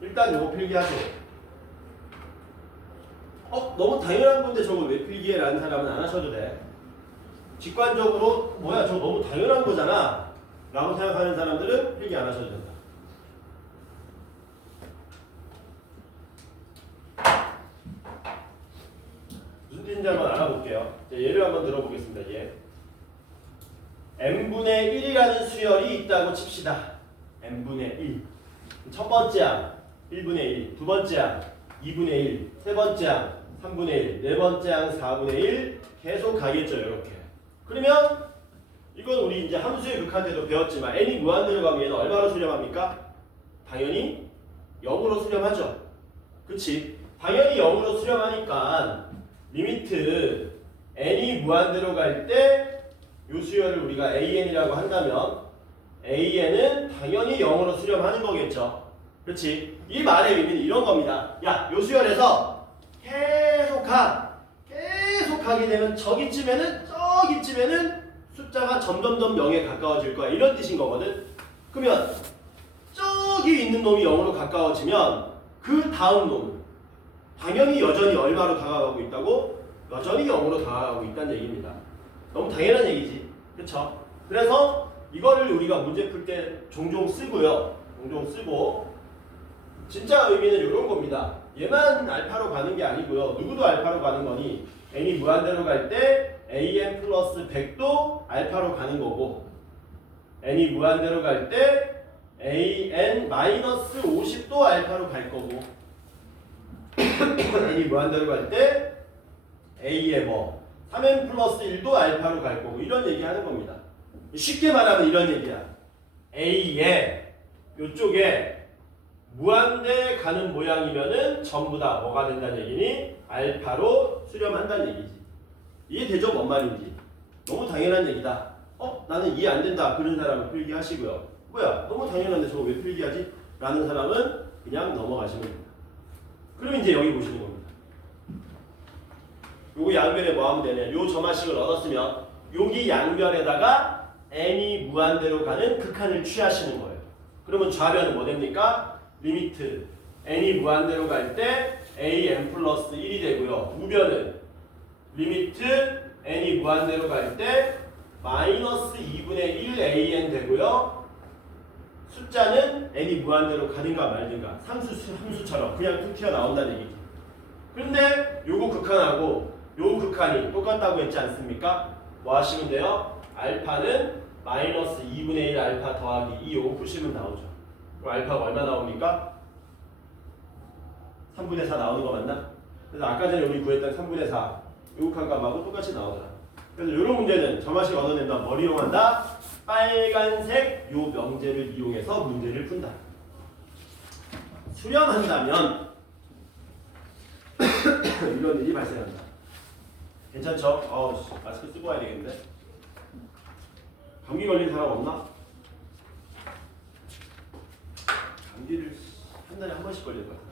일단 이거 필기하세요. 너무 당연한 건데 저걸 왜 필기해? 라는 사람은 안 하셔도 돼. 직관적으로 뭐야 저거 너무 당연한 거잖아 라고 생각하는 사람들은 필기 안 하셔도 된다. 무슨 뜻인지 한번 알아볼게요. 예를 한번 들어보겠습니다. n분의 1이라는 수열이 있다고 칩시다. n분의 1. 첫 번째 항 1분의 1, 두 번째 항 2분의 1, 세 번째 항 3분의 1, 네 번째 항 4분의 1 계속 가겠죠. 이렇게. 그러면 이건 우리 이제 함수의 극한 때도 배웠지만 n이 무한대로 가면 얘는 얼마로 수렴합니까? 당연히 0으로 수렴하죠. 그치? 당연히 0으로 수렴하니까 리미트 n이 무한대로 갈 때 요 수열을 우리가 an이라고 한다면 an은 당연히 0으로 수렴하는 거겠죠. 그렇지? 이 말의 의미는 이런 겁니다. 야, 요 수열에서 계속 가게 되면 저기쯤에는 숫자가 점점 0에 가까워질 거야. 이런 뜻인 거거든. 그러면 저기 있는 놈이 0으로 가까워지면 그 다음 놈은 당연히 여전히 얼마로 다가가고 있다고? 여전히 0으로 다가가고 있다는 얘기입니다. 너무 당연한 얘기지. 그쵸? 그래서 이거를 우리가 문제 풀 때 종종 쓰고요. 종종 쓰고 진짜 의미는 이런 겁니다. 얘만 알파로 가는 게 아니고요. 누구도 알파로 가는 거니 n이 무한대로 갈 때 an 플러스 100도 알파로 가는 거고 n이 무한대로 갈 때 an 마이너스 50도 알파로 갈 거고 n이 무한대로 갈 때 a의 3n 플러스 1도 알파로 갈 거고 이런 얘기 하는 겁니다. 쉽게 말하면 이런 얘기야. a의 요쪽에 무한대 가는 모양이면은 전부 다 뭐가 된다는 얘기니? 알파로 수렴한다는 얘기지. 이해되죠? 뭔 말인지. 너무 당연한 얘기다. 나는 이해 안 된다. 그런 사람은 필기하시고요. 뭐야? 너무 당연한데 저거 왜 필기하지? 라는 사람은 그냥 넘어가시면 됩니다. 그럼 이제 여기 보시는 겁니다. 요거 양변에 뭐 하면 되냐? 요 점화식을 얻었으면 여기 양변에다가 n이 무한대로 가는 극한을 취하시는 거예요. 그러면 좌변은 뭐 됩니까? 리미트 n이 무한대로 갈 때 an 플러스 1이 되고요. 우변은 리미트 n이 무한대로 갈 때 마이너스 2분의 1 an 되고요. 숫자는 n이 무한대로 가든가 말든가 함수처럼 그냥 툭 튀어나온다는 얘기죠. 그런데 요거 극한하고 요 극한이 똑같다고 했지 않습니까? 뭐 하시면 돼요? 알파는 마이너스 2분의 1 알파 더하기 2 요거 푸시면 나오죠. 그럼 알파가 얼마 나옵니까? 3분의 4 나오는 거 맞나? 그래서 아까 전에 우리 구했던 3분의 4 요극한 값하고 똑같이 나오잖아. 그래서 이런 문제는 저 맛이 얻어낸다. 뭘 이용한다? 빨간색 요 명제를 이용해서 문제를 푼다. 수렴한다면 이런 일이 발생한다. 괜찮죠? 마스크 쓰고 와야 되겠는데. 감기 걸린 사람 없나? 감기를 한 달에 한 번씩 걸릴 것 같아.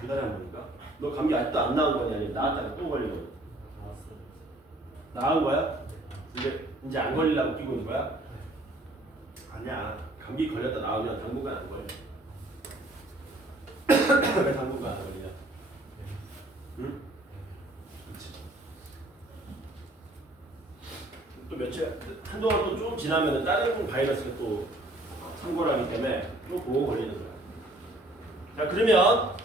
두 달에 한 번인가? 너 감기 아직도 안 나은 거냐? 아니면 나았다가 또 걸리거든? 나은 거야? 이제 안 걸리려고 뛰고 있는 거야? 아니야. 감기 걸렸다 나오면 당분간 안 걸려. 왜 당분간 안 걸리냐? 응? 그렇지. 또 며칠 한동안 또 좀 지나면은 다른 바이러스가 또 참고를 하기 때문에 또 보고 걸리는 거야. 자, 그러면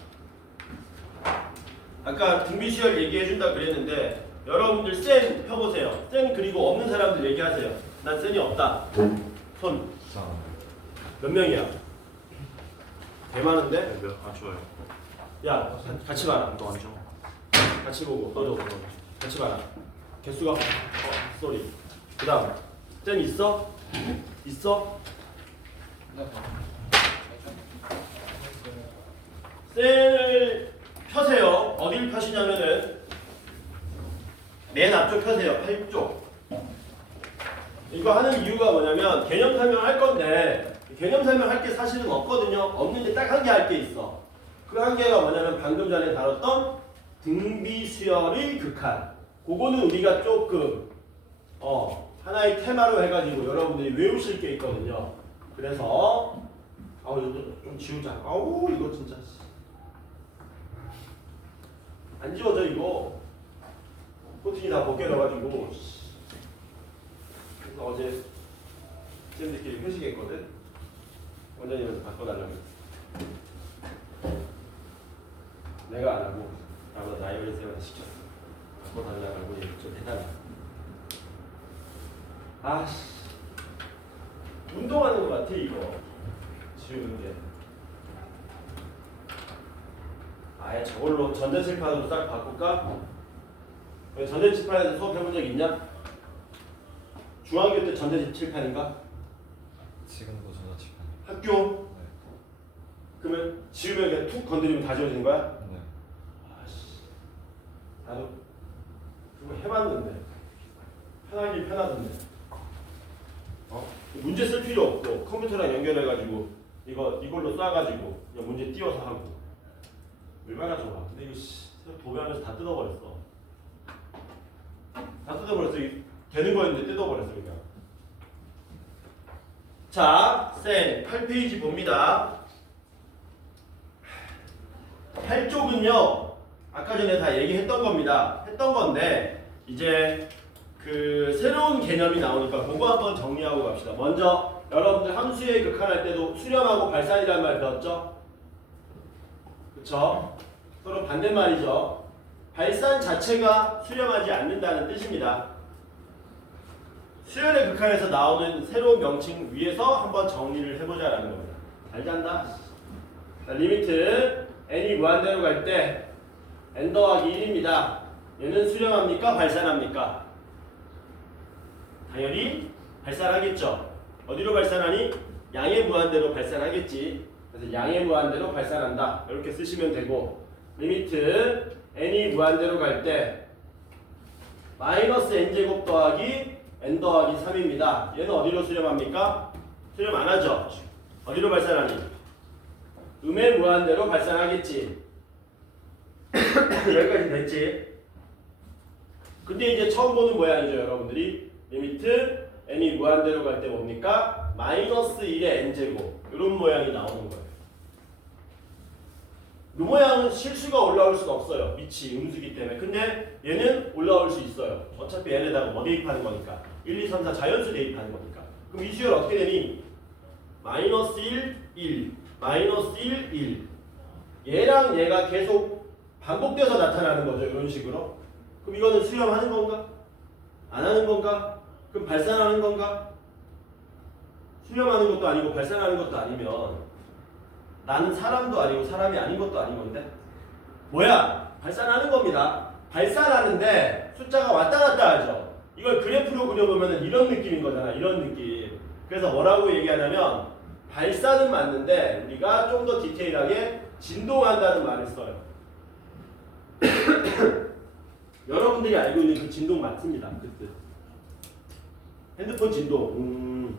아까 등비수열 얘기해 준다 그랬는데 여러분들 센 펴보세요. 센 그리고 없는 사람들 얘기하세요. 난 센이 없다. 손. 몇 명이야? 개 많은데? 좋아요. 야, 같이 봐라. 너 앉아. 같이 보고. 너도 같이 봐라. 개수가 쏘리. 그 다음 센 있어? 있어? 센을 펴세요. 어딜 펴시냐면은 맨 앞쪽 펴세요. 팔 쪽. 이거 하는 이유가 뭐냐면 개념 설명할 건데 개념 설명할 게 사실은 없거든요. 없는데 딱 한 개 할 게 있어. 그 한 개가 뭐냐면 방금 전에 다뤘던 등비수열의 극한. 그거는 우리가 조금 하나의 테마로 해가지고 여러분들이 외우실 게 있거든요. 그래서 이거 좀 지우자. 이거 진짜 안 지워져 이거. 코팅이 다 벗겨져가지고. 그래서 어제 쌤들끼리 회식했거든. 원장님한테 바꿔달라고. 내가 안 하고 나보다 나이 어린 쌤한테 시켰어. 바꿔달라고 얘기 좀 해달라. 운동하는 것 같아 이거. 지우는 게. 아예 저걸로 전자칠판으로 싹 바꿀까? 전자칠판에서 수업 해본 적 있냐? 중학교 때 전자칠판인가? 지금도 전자칠판. 학교? 네. 그러면 지우면 그냥 툭 건드리면 다 지워지는 거야? 네. 나도 그거 해봤는데 편하긴 편하던데. 문제 쓸 필요 없고 컴퓨터랑 연결해가지고 이걸로 쏴가지고 그냥 문제 띄워서 하고 얼마나 좋아. 근데 이거 도배하면서 다 뜯어버렸어. 다 뜯어버렸어. 되는 거였는데 뜯어버렸어 그냥. 자, 쌤 8페이지 봅니다. 8쪽은요 아까 전에 다 얘기했던 겁니다. 했던 건데 이제 그 새로운 개념이 나오니까 그거 한번 정리하고 갑시다. 먼저 여러분들 함수의 극한할 때도 수렴하고 발산이라는 말 배웠죠? 그쵸? 서로 반대말이죠. 발산 자체가 수렴하지 않는다는 뜻입니다. 수열의 극한에서 나오는 새로운 명칭 위에서 한번 정리를 해보자라는 겁니다. 잘 잔다. 자, 리미트 n이 무한대로 갈 때 n 더하기 1입니다. 얘는 수렴합니까? 발산합니까? 당연히 발산하겠죠. 어디로 발산하니? 양의 무한대로 발산하겠지. 그래서 양의 무한대로 발산한다. 이렇게 쓰시면 되고 리미트 n이 무한대로 갈 때 마이너스 n제곱 더하기 n 더하기 3입니다. 얘는 어디로 수렴합니까? 수렴 안 하죠. 어디로 발산하니? 음의 무한대로 발산하겠지. 여기까지 됐지. 근데 이제 처음 보는 모양이죠 여러분들이. 리미트 n이 무한대로 갈 때 뭡니까? 마이너스 1의 n제곱 이런 모양이 나오는 거예요. 이 모양은 실수가 올라올 수가 없어요. 밑이 음수기 때문에. 근데 얘는 올라올 수 있어요. 어차피 n에다가 뭐 대입하는 거니까. 1, 2, 3, 4 자연수 대입하는 거니까. 그럼 이 수열 어떻게 되니? 마이너스 1, 1, 마이너스 1, 1. 얘랑 얘가 계속 반복돼서 나타나는 거죠. 이런 식으로. 그럼 이거는 수렴하는 건가? 안 하는 건가? 그럼 발산하는 건가? 수렴하는 것도 아니고 발산하는 것도 아니면 나는 사람도 아니고 사람이 아닌 것도 아닌 건데 뭐야? 발산하는 겁니다. 발산하는데 숫자가 왔다 갔다 하죠. 이걸 그래프로 그려보면 이런 느낌인 거잖아. 이런 느낌. 그래서 뭐라고 얘기하냐면 발산은 맞는데 우리가 좀 더 디테일하게 진동한다는 말을 써요. 여러분들이 알고 있는 그 진동 맞습니다. 그 뜻. 핸드폰 진동.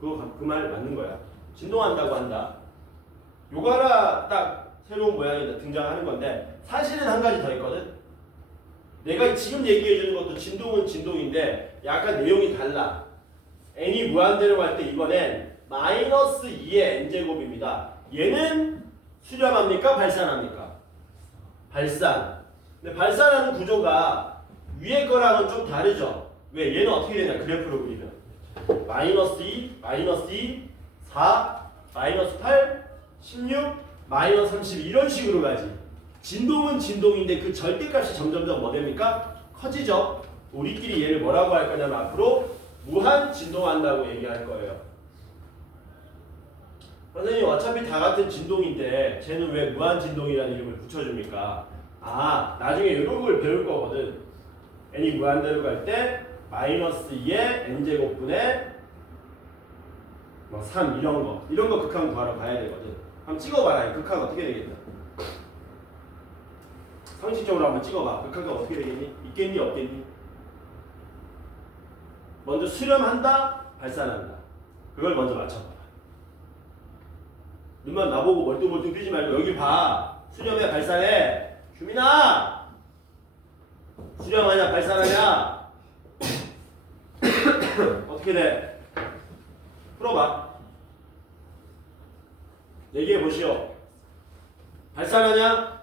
그거 그 말 맞는 거야. 진동한다고 한다. 요거 하나 딱 새로운 모양이 등장하는 건데 사실은 한 가지 더 있거든. 내가 지금 얘기해 주는 것도 진동은 진동인데 약간 내용이 달라. n이 무한대로 갈 때 이번엔 마이너스 2의 n제곱입니다. 얘는 수렴합니까? 발산합니까? 발산. 근데 발산하는 구조가 위에 거랑은 좀 다르죠. 왜? 얘는 어떻게 되냐? 그래프로 그리면 마이너스 2, 마이너스 2, 4, 마이너스 8, 16, 마이너스 32 이런 식으로 가지. 진동은 진동인데 그 절대값이 점점점 뭐 됩니까? 커지죠. 우리끼리 얘를 뭐라고 할 거냐면 앞으로 무한 진동한다고 얘기할 거예요. 선생님 어차피 다 같은 진동인데 쟤는 왜 무한 진동이라는 이름을 붙여줍니까? 아 나중에 이런 걸 배울 거거든. n이 무한대로 갈 때 마이너스 2의 n제곱분의 뭐 3 이런 거 극한 구하러 가야 되거든. 한번 찍어봐라. 이 극한 어떻게 되겠나? 상식적으로 한번 찍어봐. 극한가 어떻게 되겠니? 있겠니 없겠니? 먼저 수렴한다, 발산한다. 그걸 먼저 맞춰봐. 눈만 나보고 멀뚱멀뚱 뛰지 말고 여기 봐. 수렴해, 발산해. 규민아! 수렴하냐, 발산하냐? 어떻게 돼? 풀어봐. 얘기해 보시오. 발산하냐?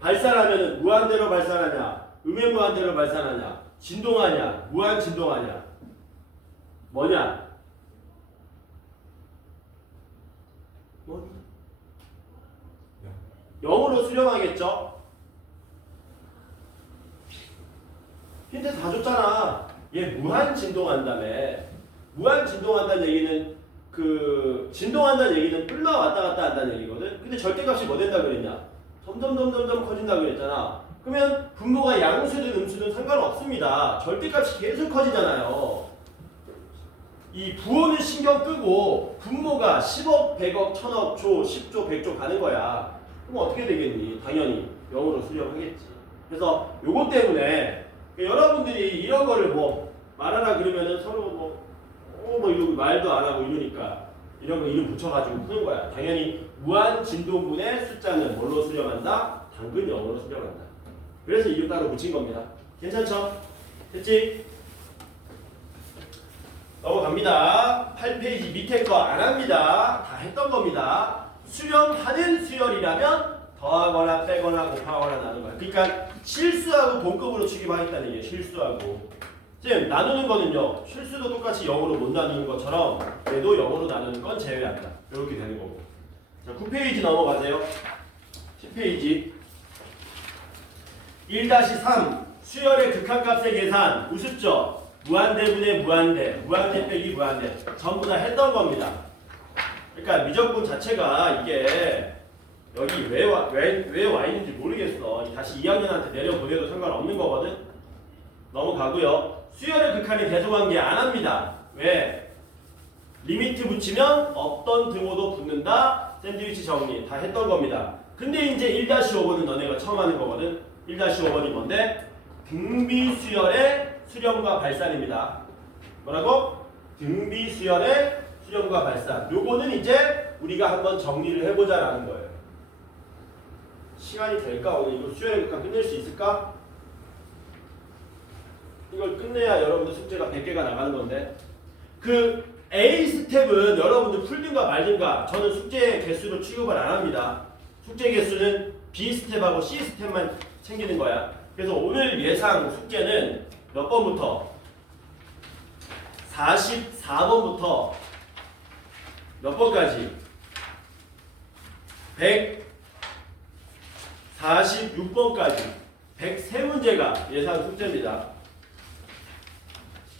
발산하면은 무한대로 발산하냐? 음의 무한대로 발산하냐? 진동하냐? 무한 진동하냐? 뭐냐? 뭐? 0으로 수렴하겠죠? 힌트 다 줬잖아. 얘 무한 진동한다며. 무한 진동한다는 얘기는 그 진동한다는 얘기는 흘러 왔다 갔다 한다는 얘기거든. 근데 절대값이 뭐 된다 그랬냐? 점점 커진다 그랬잖아. 그러면 분모가 양수든 음수든 상관없습니다. 절대값이 계속 커지잖아요. 이 부호는 신경 끄고 분모가 10억, 100억, 1000억, 조, 10조, 100조 가는 거야. 그럼 어떻게 되겠니? 당연히 0으로 수렴하겠지. 그래서 요것 때문에 여러분들이 이런 거를 뭐 말하라 그러면은 서로 뭐 이러고 말도 안 하고 이러니까 이런 거 이름 붙여가지고 푸는 거야. 당연히 무한 진동분의 숫자는 뭘로 수렴한다? 당근 0으로 수렴한다. 그래서 이름 따로 붙인 겁니다. 괜찮죠? 됐지? 넘어갑니다. 8페이지 밑에 거 안 합니다. 다 했던 겁니다. 수렴하는 수열이라면 더하거나 빼거나 곱하거나 나누는 거야. 그러니까 실수하고 동급으로 취급하겠다는 얘기예요. 실수하고. 지금 나누는 거는요. 실수도 똑같이 0으로 못 나누는 것처럼 얘도 0으로 나누는 건 제외한다. 이렇게 되는 거고. 자, 9페이지 넘어가세요. 10페이지. 1-3 수열의 극한값의 계산 우습죠? 무한대분의 무한대, 무한대 빼기 무한대 전부 다 했던 겁니다. 그러니까 미적분 자체가 이게 여기 왜 와 있는지 모르겠어. 다시 2학년한테 내려보내도 상관없는 거거든. 넘어가고요. 수열의 극한이 대소관 계 안 합니다. 왜? 리미트 붙이면 없던 등호도 붙는다. 샌드위치 정리 다 했던 겁니다. 근데 이제 1-5번은 너네가 처음 하는 거거든. 1-5번이 뭔데? 등비수열의 수렴과 발산입니다. 뭐라고? 등비수열의 수렴과 발산. 요거는 이제 우리가 한번 정리를 해보자라는 거예요. 시간이 될까? 오늘 이거 수열의 극한 끝낼 수 있을까? 이걸 끝내야 여러분들 숙제가 100개가 나가는 건데 그 A 스텝은 여러분들 풀든가 말든가 저는 숙제 개수로 취급을 안 합니다. 숙제 개수는 B 스텝하고 C 스텝만 챙기는 거야. 그래서 오늘 예상 숙제는 몇 번부터? 44번부터 몇 번까지? 146번까지 103문제가 예상 숙제입니다.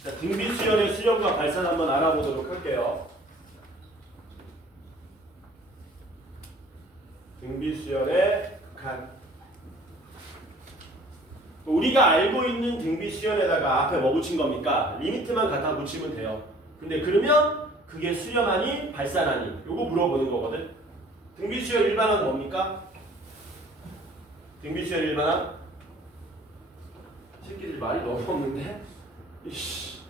자, 등비수열의 수렴과 발산 한번 알아보도록 할게요. 등비수열의 극한. 우리가 알고 있는 등비수열에다가 앞에 뭐 붙인 겁니까? 리미트만 갖다 붙이면 돼요. 근데 그러면 그게 수렴하니 발산하니 요거 물어보는 거거든. 등비수열 일반항 뭡니까? 등비수열 일반항? 새끼들 말이 너무 없는데? 이씨.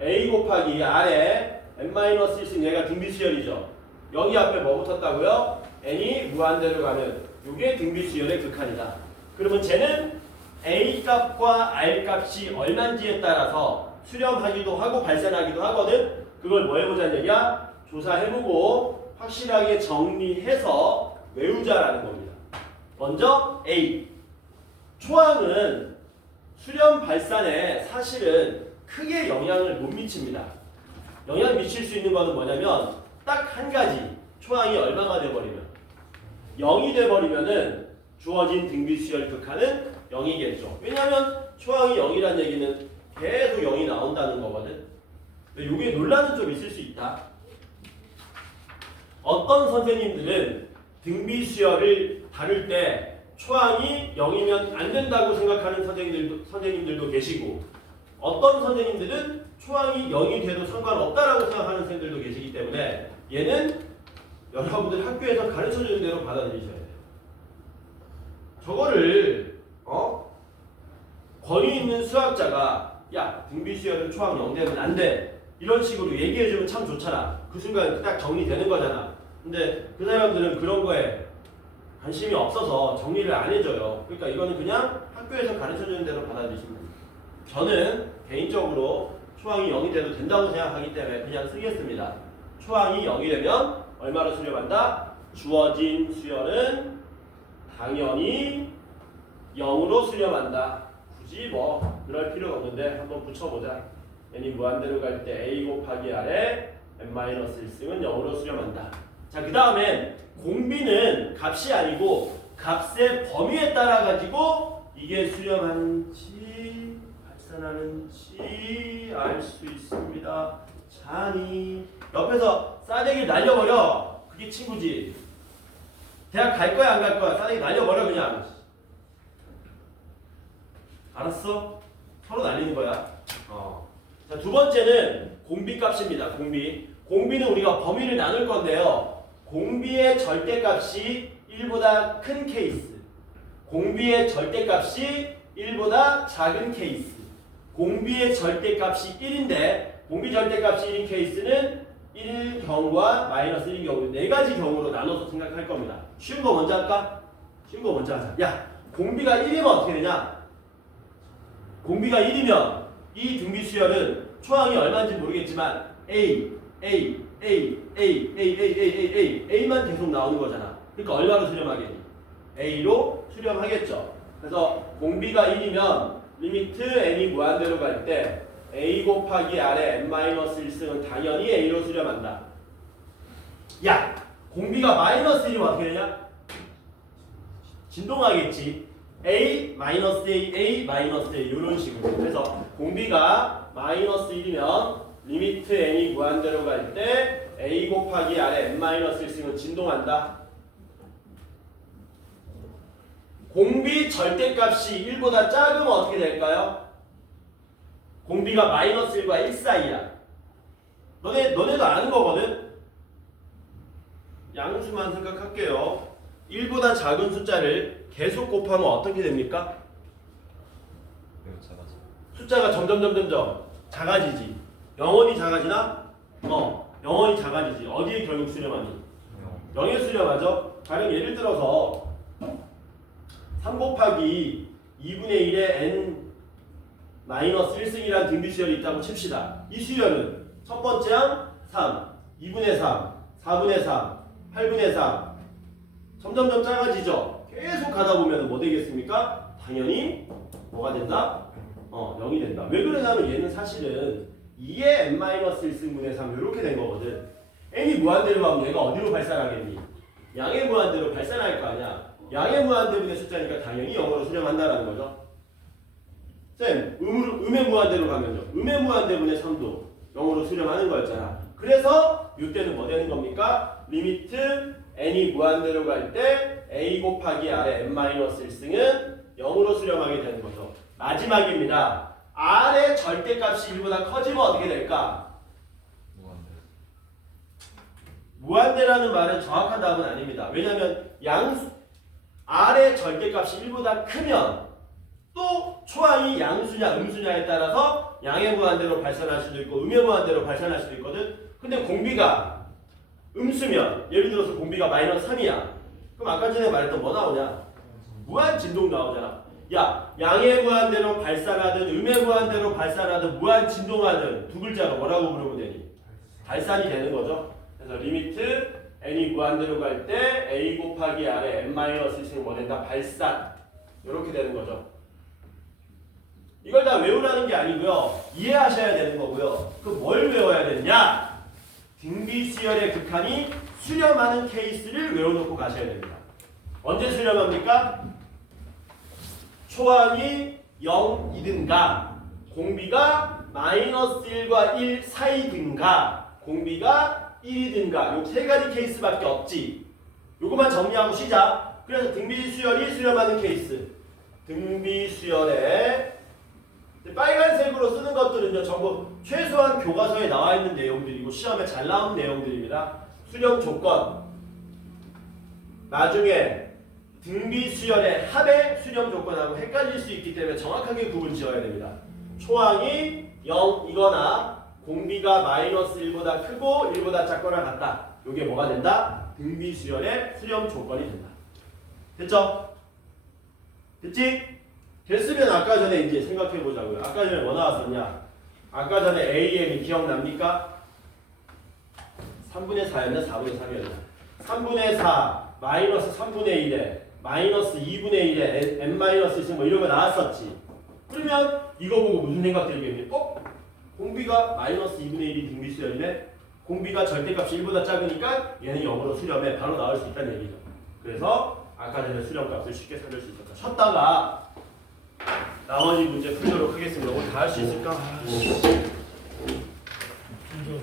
A 곱하기 아래 n-1승 얘가 등비수열이죠. 여기 앞에 뭐 붙었다고요? n이 무한대로 가는 요게 등비수열의 극한이다. 그러면 쟤는 A 값과 R 값이 얼마인지에 따라서 수렴하기도 하고 발산하기도 하거든. 그걸 뭐 해보자는 얘기야? 조사해보고 확실하게 정리해서 외우자라는 겁니다. 먼저 A. 초항은 수렴 발산에 사실은 크게 영향을 못 미칩니다. 영향 미칠 수 있는 거는 뭐냐면 딱 한 가지. 초항이 얼마가 돼버리면 0이 돼버리면은 주어진 등비수열 극한은 0이겠죠. 왜냐하면 초항이 0이란 얘기는 계속 0이 나온다는 거거든. 근데 이게 논란은 좀 있을 수 있다. 어떤 선생님들은 등비수열을 다룰 때 초항이 0이면 안 된다고 생각하는 선생님들도 계시고, 어떤 선생님들은 초항이 0이 돼도 상관없다라고 생각하는 선생님들도 계시기 때문에 얘는 여러분들 학교에서 가르쳐주는 대로 받아들이셔야 돼요. 저거를 권위 있는 수학자가 야 등비수열은 초항 0 되면 안 돼 이런 식으로 얘기해주면 참 좋잖아. 그 순간 딱 정리되는 거잖아. 근데 그 사람들은 그런 거에 관심이 없어서 정리를 안 해줘요. 그러니까 이거는 그냥 학교에서 가르쳐주는 대로 받아들이시면 됩니다. 저는 개인적으로 초항이 0이 돼도 된다고 생각하기 때문에 그냥 쓰겠습니다. 초항이 0이 되면 얼마로 수렴한다? 주어진 수열은 당연히 0으로 수렴한다. 굳이 뭐 그럴 필요는 없는데 한번 붙여보자. n이 무한대로 갈 때 a 곱하기 r에 n-1승은 0으로 수렴한다. 자, 그 다음엔 공비는 값이 아니고 값의 범위에 따라 가지고 이게 수렴하는지 발산하는지 알 수 있습니다. 자니 옆에서 싸대기 날려버려. 그게 친구지. 대학 갈 거야 안 갈 거야? 싸대기 날려버려 그냥. 알았어? 서로 날리는 거야. 자, 두 번째는 공비값입니다. 공비는 우리가 범위를 나눌 건데요. 공비의 절대값이 1보다 큰 케이스, 공비의 절대값이 1보다 작은 케이스. 공비의 절대값이 1인데 공비 절대값이 1인 케이스는 1일 경우와 마이너스 1인 경우 네 가지 경우로 나눠서 생각할 겁니다. 쉬운 거 먼저 할까? 쉬운 거 먼저 하자. 야, 공비가 1이면 어떻게 되냐? 공비가 1이면 이 등비수열은 초항이 얼마인지 모르겠지만 A만 계속 나오는 거잖아. 그러니까 얼마로 수렴하겠니? A로 수렴하겠죠. 그래서 공비가 1이면 리미트 n이 무한대로 갈 때 a 곱하기 r의 n-1승은 당연히 a로 수렴한다. 야! 공비가 마이너스 1이면 어떻게 되냐? 진동하겠지. a, A 이런 식으로. 그래서 공비가 마이너스 1이면 리미트 n이 무한대로 갈 때 a 곱하기 r의 n-1승은 진동한다. 공비 절대값이 1보다 작으면 어떻게 될까요? 공비가 마이너스 1과 1 사이야. 너네도 아는 거거든? 양수만 생각할게요. 1보다 작은 숫자를 계속 곱하면 어떻게 됩니까? 매우 작아져. 숫자가 점점 작아지지. 영원히 작아지나? 영원히 작아지지. 어디에 결국 수렴하니? 0에 수렴하죠. 가령 예를 들어서 3 곱하기 2분의 1의 n 마이너스 1승이라는 등비수열이 있다고 칩시다. 이 수열은 첫 번째 항 3, 2분의 3, 4분의 3, 8분의 3 점점점 작아지죠. 계속 가다 보면 뭐 되겠습니까? 당연히 뭐가 된다? 0이 된다. 왜 그러냐면 얘는 사실은 2의 n-1승분의 3 이렇게 된 거거든. n이 무한대로 가면 얘가 어디로 발산하겠니? 양의 무한대로 발산할 거 아니야. 양의 무한대분의 숫자니까 당연히 0으로 수렴한다라는 거죠. 쌤, 음의 무한대로 가면요. 음의 무한대분의 3도 0으로 수렴하는 거였잖아. 그래서 이때는 뭐 되는 겁니까? 리미트 n이 무한대로 갈 때 a 곱하기 r의 n-1승은 0으로 수렴하게 되는 거죠. 마지막입니다. r의 절대값이 1보다 커지면 어떻게 될까? 무한대. 무한대라는 말은 정확한 답은 아닙니다. 왜냐하면 r의 절대값이 1보다 크면 또 초항이 양수냐 음수냐에 따라서 양의 무한대로 발산할 수도 있고 음의 무한대로 발산할 수도 있거든. 근데 공비가 음수면 예를 들어서 공비가 -3이야. 그럼 아까 전에 말했던 뭐 나오냐? 무한 진동 나오잖아. 야, 양의 무한대로 발산하든 음의 무한대로 발산하든 무한 진동하든 두 글자로 뭐라고 부르면 되니? 발산이 되는 거죠. 그래서 리미트 n이 무한대로 갈 때 a 곱하기 r의 n-1승이 뭐 된다? 발산. 이렇게 되는 거죠. 이걸 다 외우라는 게 아니고요. 이해하셔야 되는 거고요. 그 뭘 외워야 되느냐? 등비수열의 극한이 수렴하는 케이스를 외워놓고 가셔야 됩니다. 언제 수렴합니까? 초항이 0이든가 공비가 -1과 1 사이든가 공비가 1이든가 요 세 가지 케이스밖에 없지. 요것만 정리하고 시작. 그래서 등비수열이 수렴하는 케이스. 등비수열의 빨간색으로 쓰는 것들은요 전부 최소한 교과서에 나와 있는 내용들이고 시험에 잘 나오는 내용들입니다. 수렴 조건 나중에 등비수열의 합의 수렴 조건하고 헷갈릴 수 있기 때문에 정확하게 구분 지어야 됩니다. 초항이 0이거나 공비가 -1보다 크고 1보다 작거나 같다. 이게 뭐가 된다? 등비수열의 수렴 조건이 된다. 됐죠? 됐지? 됐으면 아까 전에 이제 생각해 보자고요. 아까 전에 뭐 나왔었냐? 아까 전에 AM이 기억납니까? 3분의 4였나? 4분의 3이었나? 3분의 4 마이너스 3분의 1에 마이너스 2분의 1에 n-1 뭐 이런 거 나왔었지. 그러면 이거 보고 무슨 생각 들겠니? 공비가 마이너스 2분의 1이 등비수열이네? 공비가 절대값이 1보다 작으니까 얘는 0으로 수렴해. 바로 나올 수 있다는 얘기죠. 그래서 아까 전에 수렴값을 쉽게 찾을 수 있었다. 쉬었다가 나머지 문제 풀도록 하겠습니다. 오늘 다 할 수 있을까?